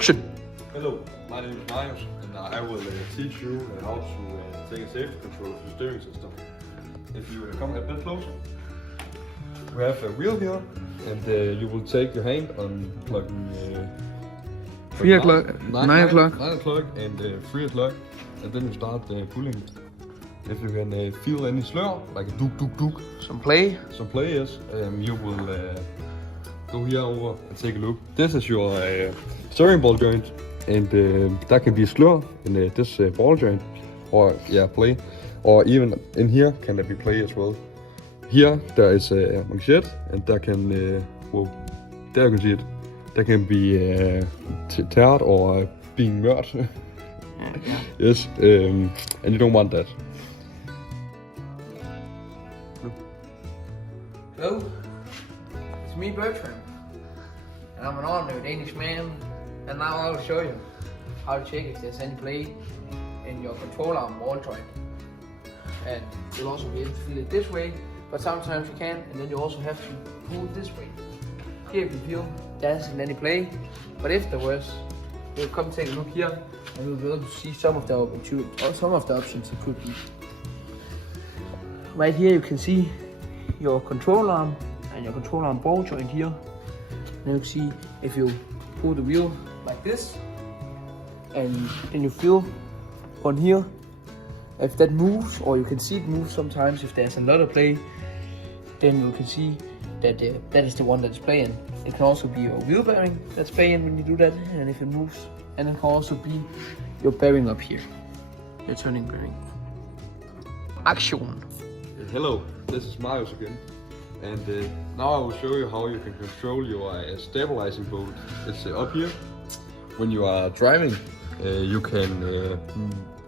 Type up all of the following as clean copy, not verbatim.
Action! Hello, my name is Marius, and I will teach you how to take a safety control of the steering system. If you come a bit closer, we have a wheel here, and you will take your hand on plug 3 o'clock, 9 o'clock. 9 o'clock and 3 o'clock, and then you start pulling. If you can feel any slur, like a duk duk duk, Some play. yes, you will go here over and take a look. This is your steering ball joint, and there can be slur in this ball joint, or play, or even in here can there be play as well. Here there is a manchette, and there can, there you can see it. There can be teared or being mørt. Yes, and you don't want that. Hello, it's me Bertram, and I'm an ordinary Danish man, and now I will show you how to check if there's any play in your control arm ball joint. And you'll also be able to feel it this way, but sometimes you can, and then you also have to pull it this way. Here if you feel there isn't any play, but if there was, you'll come take a look here, and you'll be able to see some of the options it could be. Right here you can see your control arm and your control arm ball joint here. Then you can see if you pull the wheel like this, and then you feel on here if that moves, or you can see it move sometimes. If there's a lot of play, then you can see that that is the one that's playing. It can also be your wheel bearing that's playing when you do that, and if it moves, and it can also be your bearing up here, your turning bearing. Action! Hello, this is Marius again, and now I will show you how you can control your stabilizing bolt. It's up here. When you are driving, you can,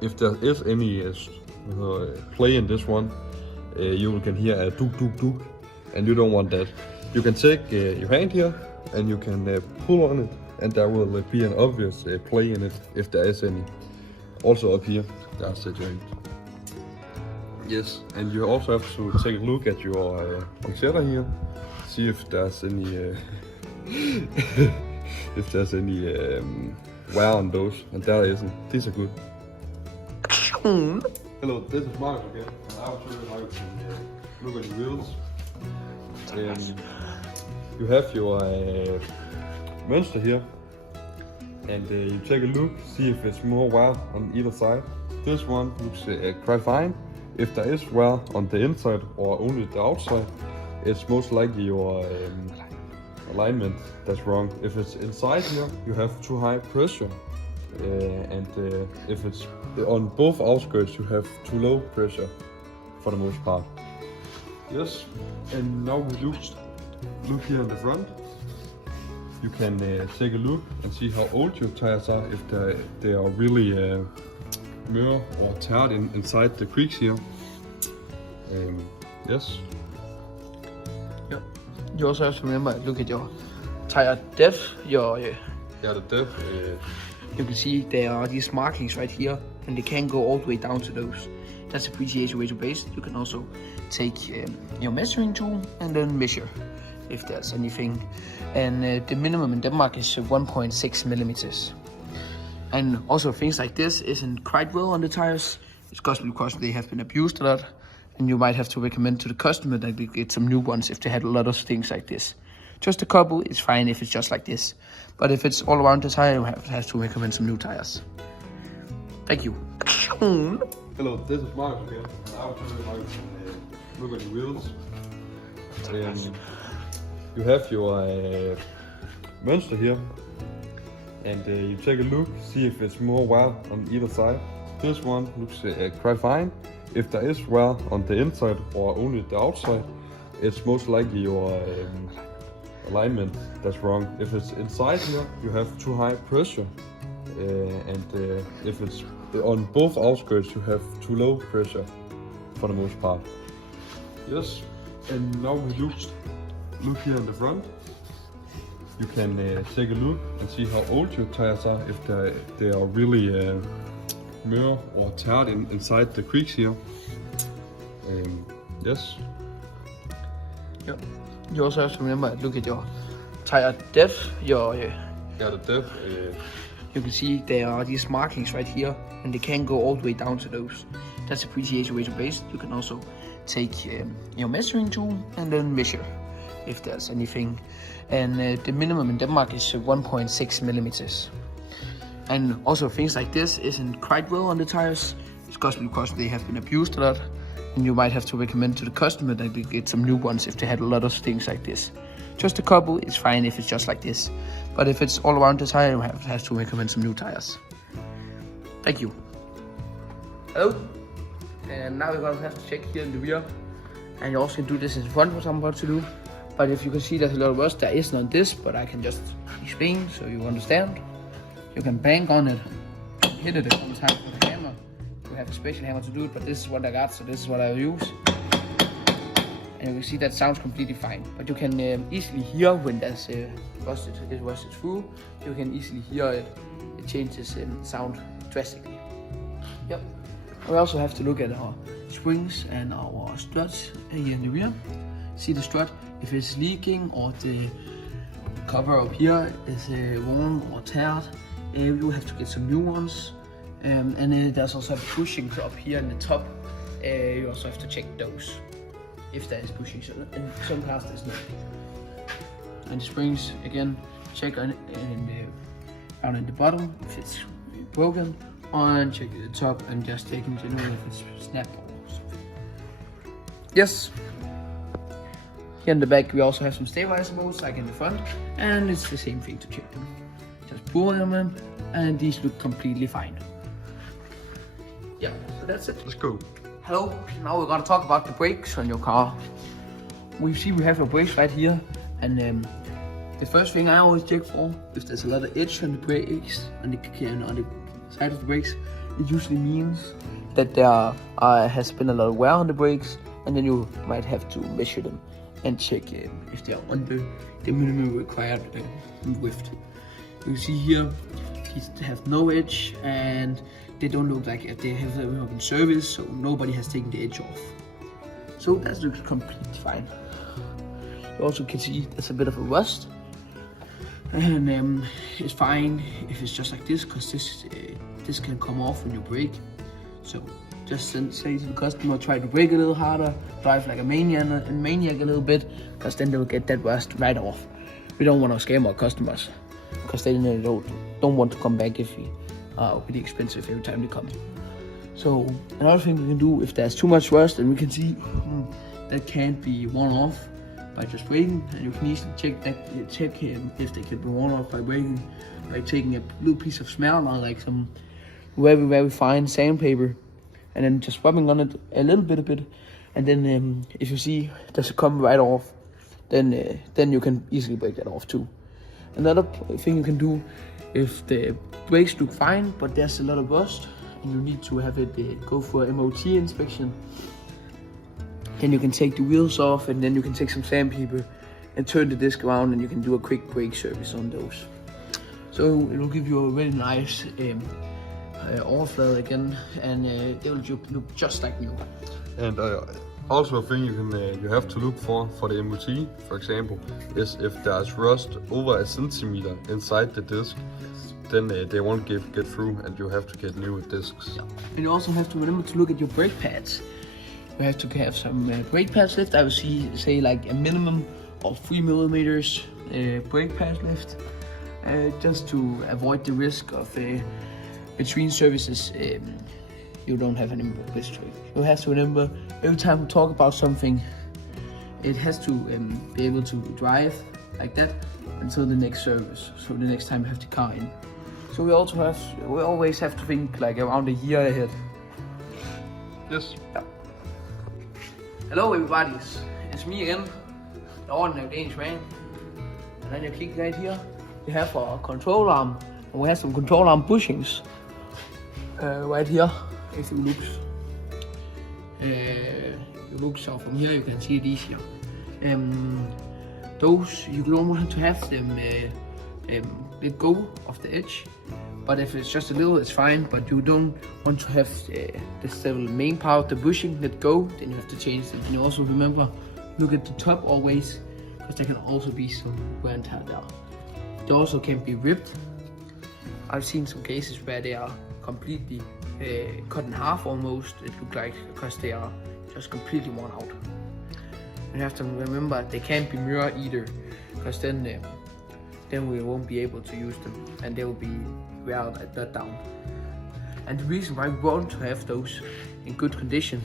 if there is any play in this one, you can hear a duk duk duk, and you don't want that. You can take your hand here, and you can pull on it, and there will be an obvious play in it if there is any. Also up here, there's the joint. Yes, and you also have to take a look at your manchette here, see if there's any wear on those, and there isn't. These are good. Hello, this is Marius again, and I will show you how you can look at your wheels. You have your monster here, and you take a look, see if it's more wear on either side. This one looks quite fine. If there is wear on the inside or only the outside, it's most likely your alignment that's wrong. If it's inside here, you have too high pressure, and if it's on both outskirts, you have too low pressure for the most part. Yes, and now we look here in the front. You can take a look and see how old your tires are, if they are really mør or teared inside the creaks here. Yes. Yeah. You also have to remember, look at your tire depth. The depth. You can see there are these markings right here, and they can go all the way down to those. That's a pretty easy way to base it. You can also take your measuring tool and then measure if there's anything. And the minimum in Denmark is 1.6 millimeters. And also things like this isn't quite well on the tires. It's because they have been abused a lot, and you might have to recommend to the customer that we get some new ones if they had a lot of things like this. Just a couple, it's fine if it's just like this. But if it's all around the tire, you have to recommend some new tires. Thank you. Hello, this is Marius again, and I will show you how you can look at your wheels. You have your monster here, and you take a look, see if it's more wear on either side. This one looks quite fine. If there is wear on the inside or only the outside, it's most likely your alignment that's wrong. If it's inside here, you have too high pressure, and if it's on both outskirts, you have too low pressure for the most part. Yes, and now we look here in the front. You can take a look and see how old your tires are, if they are really mør or teared inside the creaks here. Yes. Yeah. You also have to remember, look at your tire depth. Yeah, the depth. You can see there are these markings right here, and they can go all the way down to those. That's a pretty easy way to base. You can also take your measuring tool and then measure if there's anything. And the minimum in Denmark is 1.6 millimeters. And also things like this isn't quite well on the tires. It's because they have been abused a lot. And you might have to recommend to the customer that they get some new ones if they had a lot of things like this. Just a couple, it's fine if it's just like this. But if it's all around the tire, you have to recommend some new tires. Thank you. Hello. And now we're gonna have to check here in the rear. And you also can do this in front, what I'm about to do. But if you can see there's a lot of rust, there isn't on this, but I can just explain so you understand. You can bang on it, hit it a couple times with a hammer. You have a special hammer to do it, but this is what I got, so this is what I use. And you can see that sounds completely fine. But you can easily hear when there's rusted through. You can easily hear it. It changes sound drastically. Yep. We also have to look at our springs and our struts here in the rear. See the strut, if it's leaking or the cover up here is worn or teared, you have to get some new ones. And there's also bushings up here in the top. You also have to check those if there is bushings, and some cars there's not. And the springs, again, check on down in the bottom if it's broken, and check the top and just take in general if it's snapped or something. Yes. Here in the back we also have some stabilizer bolts like in the front, and it's the same thing to check them. Just pull them and these look completely fine. Yeah, so that's it. Let's go. Hello, now we're gonna talk about the brakes on your car. We have your brakes right here, and the first thing I always check for, if there's a lot of edge on the brakes, on the side of the brakes, it usually means that there has been a lot of wear on the brakes, and then you might have to measure them and check if they are under the minimum required width. You see here, these have no edge, and they don't look like they have been service, so nobody has taken the edge off. So that looks completely fine. You also can see there's a bit of a rust, and it's fine if it's just like this, because this can come off when you brake. So just say to the customer, try to brake a little harder, drive like a maniac a little bit, because then they'll get that rust right off. We don't want to scam our customers, because they don't want to come back if we are really expensive every time they come. So another thing we can do, if there's too much rust and we can see that can't be worn off by just braking, and you can easily check if they can be worn off by braking by taking a little piece of smell or like some very, very fine sandpaper, and then just rubbing on it a little bit, and then if you see it doesn't come right off, then you can easily break that off too. Another thing you can do, if the brakes look fine but there's a lot of rust and you need to have it go for an MOT inspection, then you can take the wheels off, and then you can take some sandpaper and turn the disc around, and you can do a quick brake service on those. So it will give you a really nice overflow again, and it will look just like new. And also a thing you have to look for the MOT, for example, is if there's rust over a centimeter inside the disc, then they won't get through, and you have to get new discs. Yeah. And you also have to remember to look at your brake pads. You have to have some brake pads left. I would say like a minimum of 3 millimeters brake pads left, just to avoid the risk of between services you don't have any more history. You have to remember, every time we talk about something, it has to be able to drive like that until the next service, so the next time you have the car in. So we always have to think like around a year ahead. Yes. Yeah. Hello everybody, it's me again, the ordinary Danish man. And then you click right here, we have our control arm, and we have some control arm bushings right here. If you look so from here, you can see these here. Those you don't want to have them let go of the edge, but if it's just a little, it's fine. But you don't want to have the main part of the bushing let go, then you have to change it. And you also remember, look at the top always, because there can also be some wear and tear there. They also can be ripped. I've seen some cases where they are completely cut in half almost, it look like, because they are just completely worn out. You have to remember they can't be mirrored either, because then we won't be able to use them and they will be wear that down. And the reason why we want to have those in good condition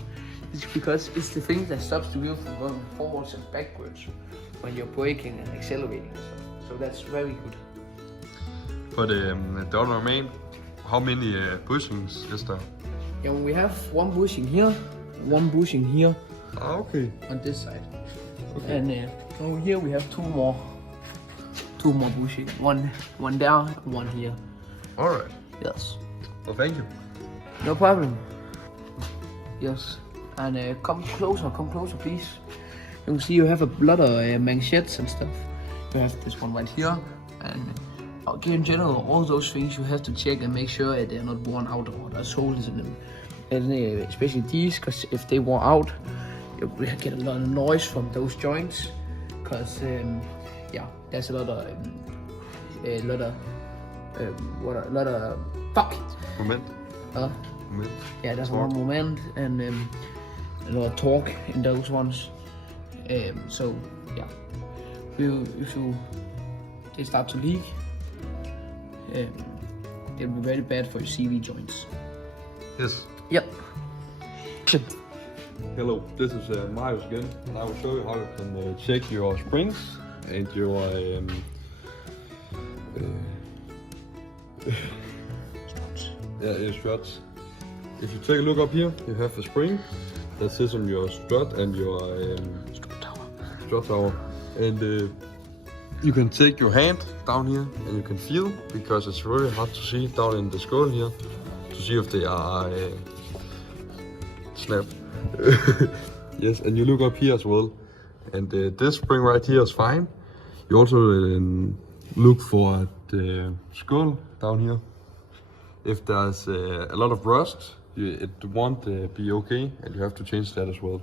is because it's the thing that stops the wheel from going forwards and backwards when you're braking and accelerating. So that's very good. For the other main, how many bushings is there? Yeah, we have one bushing here, one bushing here. Okay. On this side. Okay. And over here we have two more bushing. One there, one here. All right. Yes. Well, thank you. No problem. Yes. And come closer, please. You can see you have a lot of manchettes and stuff. You have this one right here, and in general, all those things you have to check and make sure that they're not worn out or there's holes in them. And especially these, because if they wore out, you get a lot of noise from those joints. Because there's a lot of fuck. Moment. Moment. Yeah, there's a lot of moment and a lot of torque in those ones. So yeah, if they start to leak, it'll be very bad for your CV joints. Yes. Yep. Hello, this is Marius again, and I will show you how you can check your springs and your your struts. If you take a look up here, you have the spring that sits on your strut and your strut tower. And you can take your hand down here and you can feel, because it's really hard to see down in the skull here, to see if they are snapped. Yes, and you look up here as well. And this spring right here is fine. You also look for the skull down here. If there's a lot of rust, it won't be okay, and you have to change that as well.